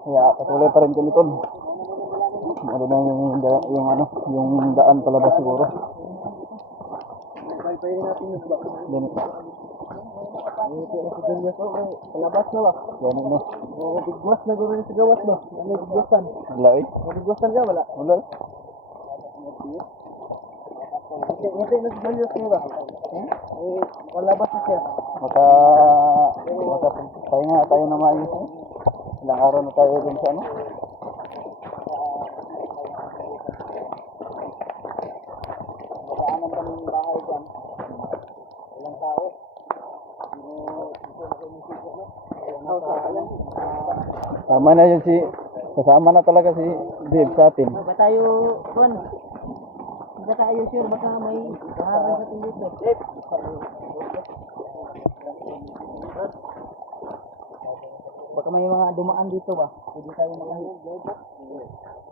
Kaya patuloy pa rin kami tol. Ano na yung daan palabas siguro. Pwede natin ba? Ganit. Palabas na ba? Ganit no. Oo, bigwas na gawin sa gawas ba? Ano bigwasan? Wala eh. Bigwasan ka wala? Wala eh. Hindi na sa Julius niya ba? Makalabas na siya. Makapahinga tayo na maayos eh. Ilang araw na tayo dun sa ano. Magkaanan kami ng bahay dyan. Ilang tao. Tama na yun kasama na talaga si Dave sa atin. Ba tayo, Tuan? Ba tayo sure baka may harang sa tingin dito? Baka may mga dumaan dito ba? Pwede tayo makahit.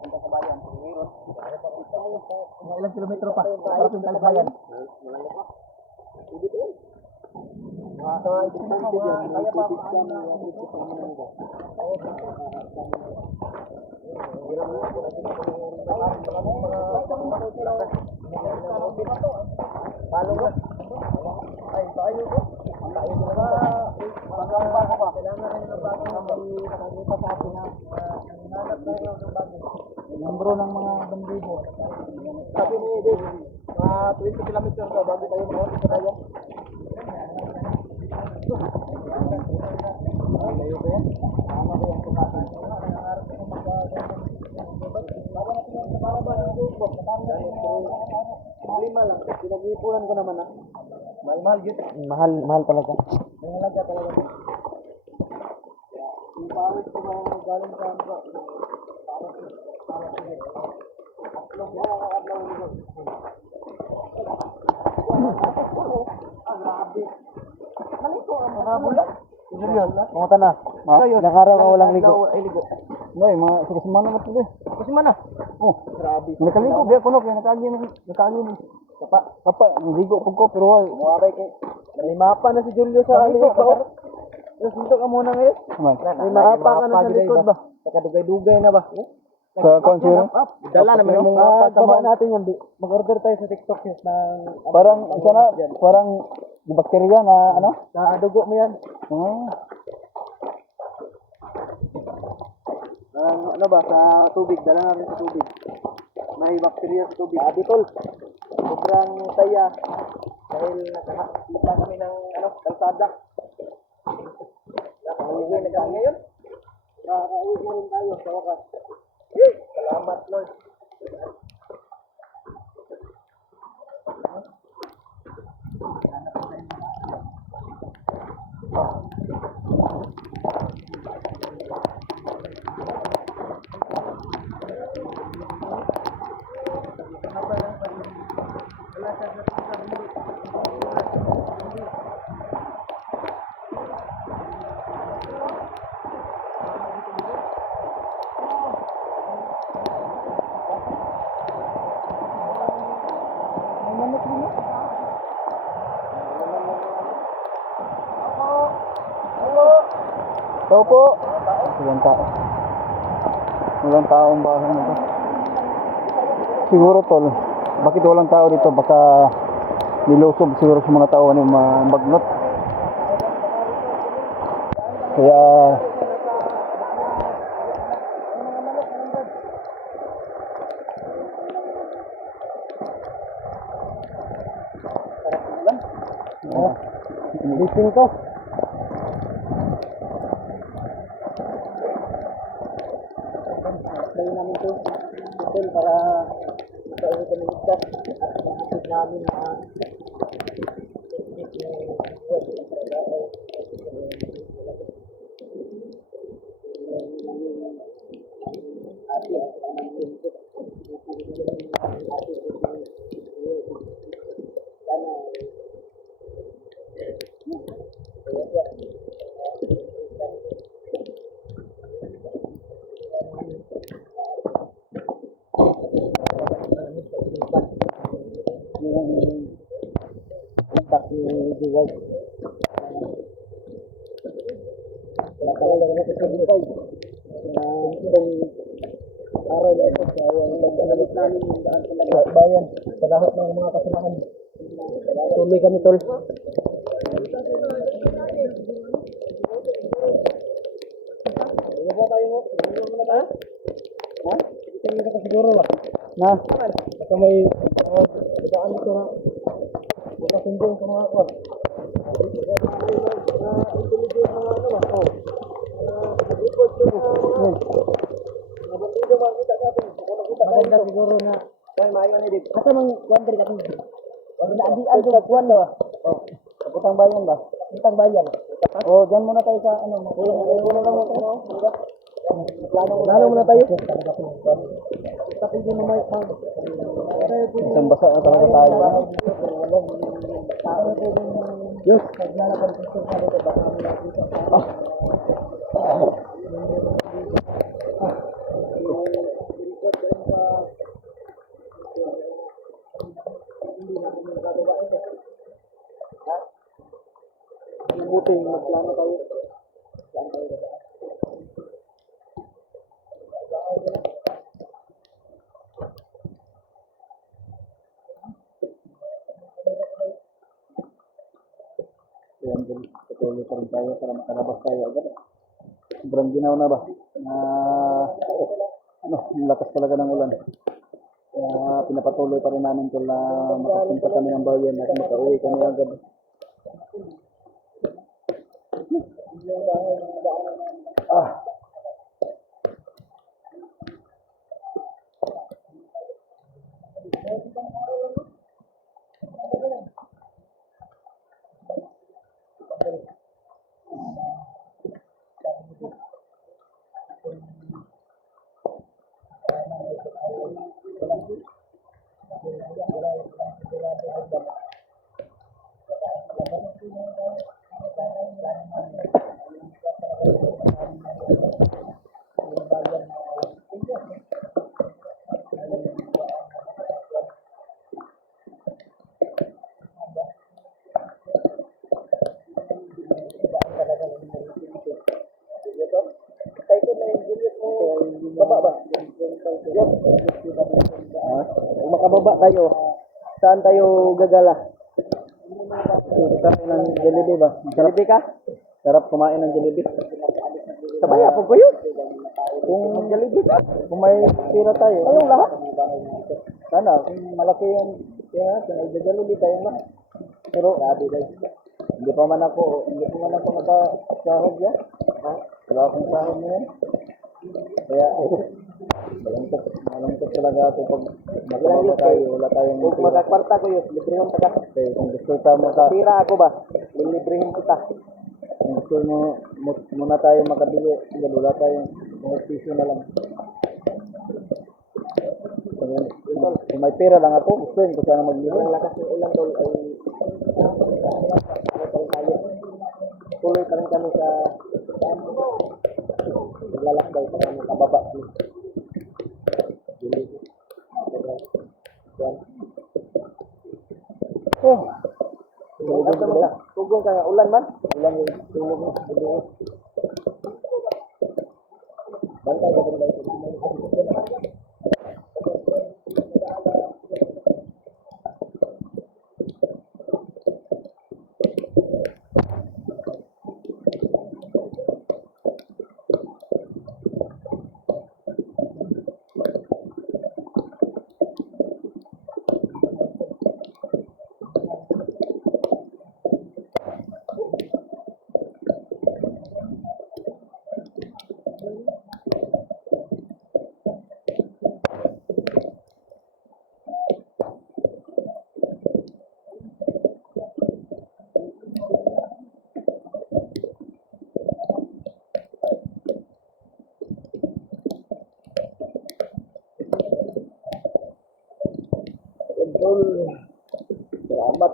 Punta sa bayan. Mga ilang kilometro pa. Parating tayo sa bayan. Palo ba? Ay, tayo ko. Tayo ko na. Pagkakaba ko ba? Kailangan rin ng bago na may nakagita sa atin na nanap tayo ng bago. Numbro ng mga bandido. Sabi ni Dave, mga 20 kilometers daw bago tayo makawin sa bayan. Layo ba yan? Tama ko yung tukasin. Nangarap ko mag-ganyan. Bago natin yung nakaraba ng grupo. Lima lang. Pinag-ipunan ko naman mahal yun. Mahal talaga. May halaga talaga. Yung pawit ko mga galing sa ano. Atlog yan ang adlaw nito. Grabe. Malito ang mga bula. Pumunta na. Ilang araw ka walang ligo. Ay, ligo. Noy, mga sukasimana na tuloy. Kasi man Oh, grabe. nakaligo biya kuno kay nakaagin. Kapa, ligo pag ko pero wala. Muwabay kay. May mapa na si Julio sa likod ba? Tapos dito ka muna ngayon. May mapa ka na sa likod ba? Nakadugay-dugay na ba? Sa konsero. Dala na may mga mapa sa baba natin yan. Mag-order tayo sa TikTok ng Parang isa na, parang bakterya na ano? sa dugo mo yan. Ano ba, sa tubig, dala natin sa tubig. May bakterya sa tubig. Tol. Sobrang saya. Dahil nakakita kami ng kalsada. Nakauwi na kami ngayon. Nakauwi na rin tayo sa wakas. Salamat, Lord. Tao po. Walang tao. Walang tao ang bahay nito. Siguro tol, bakit walang tao dito? Baka nilusob siguro sa mga tao ng magnot. Kaya Gising ko. Tayo namin ito. Hotel para sa uwi kami ligtas. At mag-isip namin na technique ng Diwag. Wala talaga na sa Pilipinas. araw na ito sa naglalabot namin yung daan sa bayan sa lahat ng mga kasamahan. Tuloy kami tol. Ano ba tayo mo? Ano muna tayo? Ha? Tingin ka siguro ba? Na? Baka may daan dito na makasundong sa mga kwan. Intelligent mga ano ba? Report ko sa mga nabandido makita sa atin. Maganda siguro na maayo ni Dik. Asa mang kwan diri katong naagian ko kwan ba? Oh, kaputang bayan ba? Kaputang bayan. Oh, diyan muna tayo sa ano, muna lang mo. Plano muna tayo. Tapi din mo may Isang basa na talaga tayo. Yes, naglalaban ko sa dito ba kami nakita. Buti magplano tayo. Saan tayo ba? Ayan, patuloy pa rin tayo para makalabas tayo agad. Sobrang ginaw na ba? Na, ano, ang lakas talaga ng ulan. Kaya pinapatuloy pa rin namin ito na makapunta kami ng bayan at makauwi kami agad. Ah. Baba ba? Kung makababa tayo, saan tayo gagala? Sarap ng Jollibee ba? Jollibee ka? Sarap kumain ng Jollibee. Sabay ako ko yun. Kung Jollibee ka, kung may pira tayo. Kayong lahat? Sana, kung malaki yung pira natin, ay Jollibee tayo na. Pero, hindi pa man ako nakasahod yan. Wala akong sahod na yan. Kaya, malungkot talaga ako pag makababa tayo, wala tayong Kung magkakwarta ko yun, librehon ka ka. Okay, kung gusto tayo Pira ako ba? Lilibrehon kita. kung gusto mo, muna tayo makabili, wala tayong mga piso na lang. Kung may pera lang ako, gusto ko sana magbili. Ang lakas ng ulan tol ay tuloy pa rin kami sa naglalakbay pa kami kababa. Oh, tugong ka nga ulan man. Ulan yung tulog mo. Bantay ka din Idol. Salamat.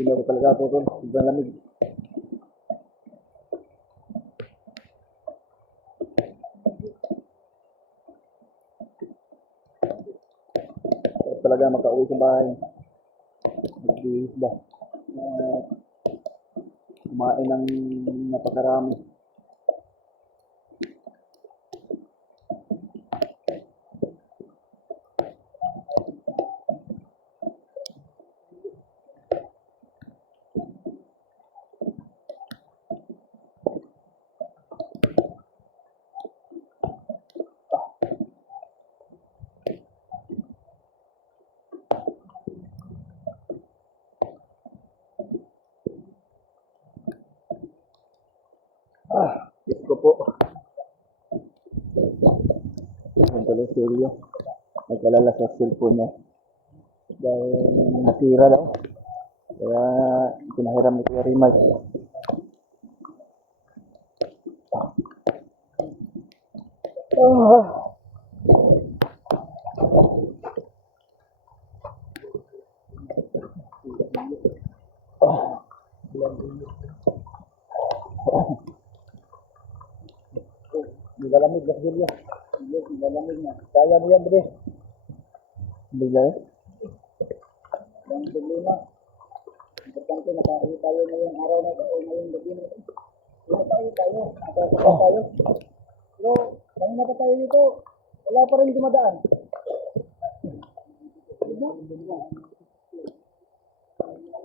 Ginawa talaga ito, tol. Sobrang lamig. Sarap talaga makauwi sa bahay. Magbihis ba? Kumain ng napakarami. Diyos ko po. Ang tuloy studio. Nagkalala sa cellphone niya. Dahil nasira daw. Kaya pinahiram ni Kuya Rimay. Nilalamig na Julia. Nilalamig na. Kaya mo yan, bre. Bigay? Ang problema. Importante, nakauwi tayo ngayong araw na ito o ngayong gabi na ito. Nakauwi tayo. Nakauwi tayo. Pero, kanina pa tayo dito. Wala pa rin dumadaan.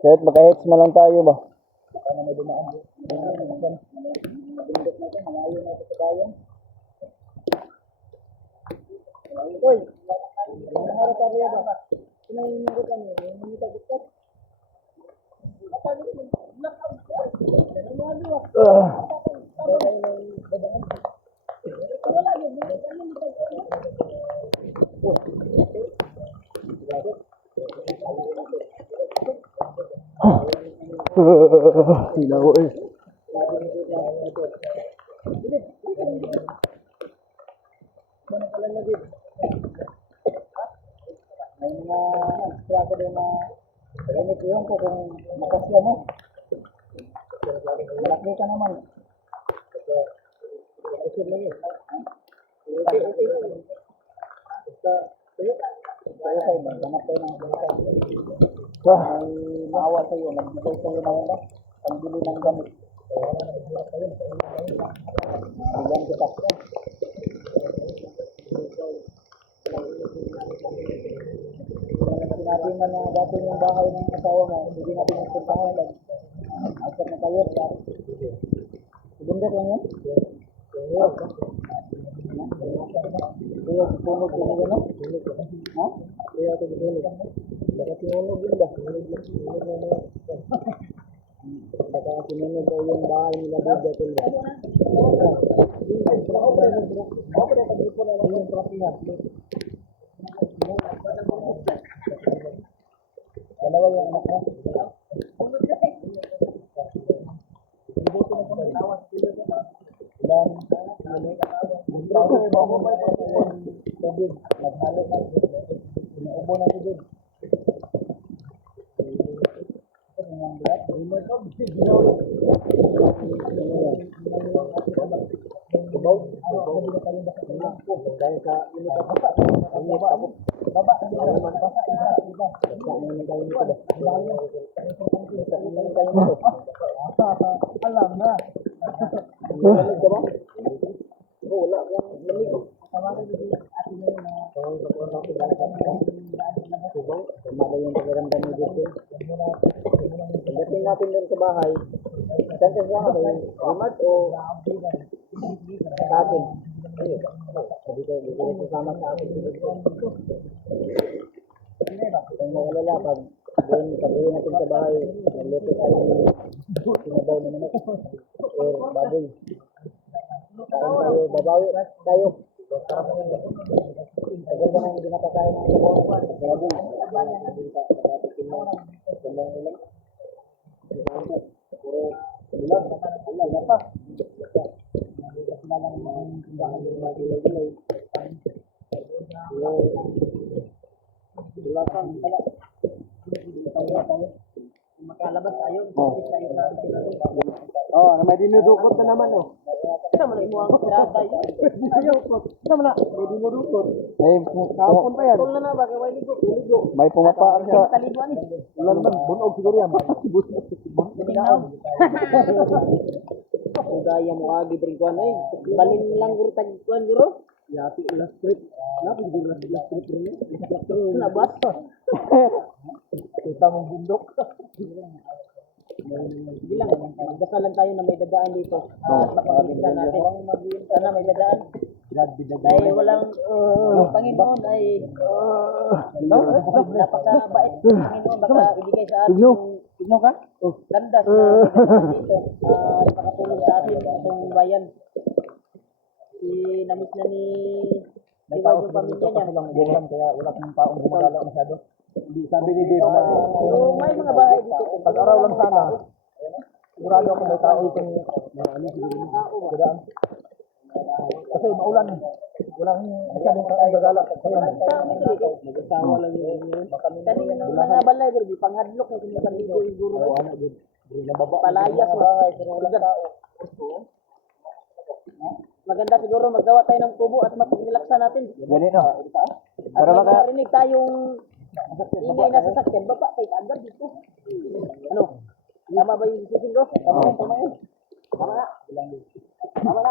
Kahit magka-hits man lang tayo ba? Sana may dumaan. Mabindot na ito. Malayo na ito sa bayan. Hoy, ang harap ka rin ba? Sinahinirot kami, hindi ka gusto. Hilaw eh. Mana pala lagi? May mga ako din na ganit yun ko kung nakasya mo. Malaki ka naman. Kusog lang yun. Okay. Basta, tayo kayo, maghanap tayo ng buhay. May maawa sa'yo, nagbigay sa'yo na yun, pangbili ng gamit. Bilang kita. Sinabi na na dati yung bahay ng asawa mo, hindi natin nagpuntahan lang. Asap na kayo. Ibundat lang yan? Kaya sunog ko na gano'n? Ha? Kaya ito sunog. Baka sinunog yun ba? Baka sinunog daw yung bahay nila dito. Yung prasihan. Dalawa yung anak mo. Dan bangun David naghalo na inuubo na si David. Dahil sa ini ka baba alam na. Wala kang lamig ko. Maganda yung pagkaramdam mo dito. Pagdating natin doon sa bahay, saan ka sa akin? Remote o sa atin? Sabi ko kasama sa atin. Kung mawalala, pag doon natin sa bahay, nagluto tayo sinabaw na naman or baboy. Kain tayo, babawi tayo. Agad ba nang hindi nakakain ng sabaw? Baboy. Puro ulam. Ulam na pa. Kasi na lang mga tindahan yung mga gulay-gulay. Ulasan pala. Tayo. makalabas tayo. Oh. Tayo na Oh, may dinudukot na naman, oh. Kita mo na imo ang daday. Dinudukot. Kita mo na. May dinudukot. Kapon pa yan. Kung na ba kay ligo, ligo. May pumapaan sa... Taliguan ni. Wala naman, bunog siguro yan. Tingnan. Kung gaya mo agi diri kuan ay balin lang guro tag kuan guro. Yati ulas strip. Napi guro na strip rin. Labas. Kita mong bundok. Sige lang, magdasal lang tayo na may dadaan dito. Mapagalitan natin. Sana may dadaan. Dahil walang Panginoon ay napakabait. Panginoon baka ibigay sa atin yung ka? Landas na may dadaan dito. Nakatulong sa atin itong bayan. Namiss na ni Iwag yung pamilya niya. Kaya wala kang taong gumagala masyado. Sabi ni Dave na May mga bahay dito. pag-araw lang sana. Sigurado ako may tao itong ano siguro dadaan. Kasi maulan. Walang masyadong taong gagala. Mag-asawa lang yun. Kanina ng mga balay, di panghadlok na kung maligo yung guro. Palayas mo. Maganda siguro magawa tayo ng kubo at mapagnilaksa natin. Ganito. At may marinig tayong ingay na sasakyan, baba tayo agad dito. Ano? Tama ba yung decision ko? Tama yun. Tama na. Tama na.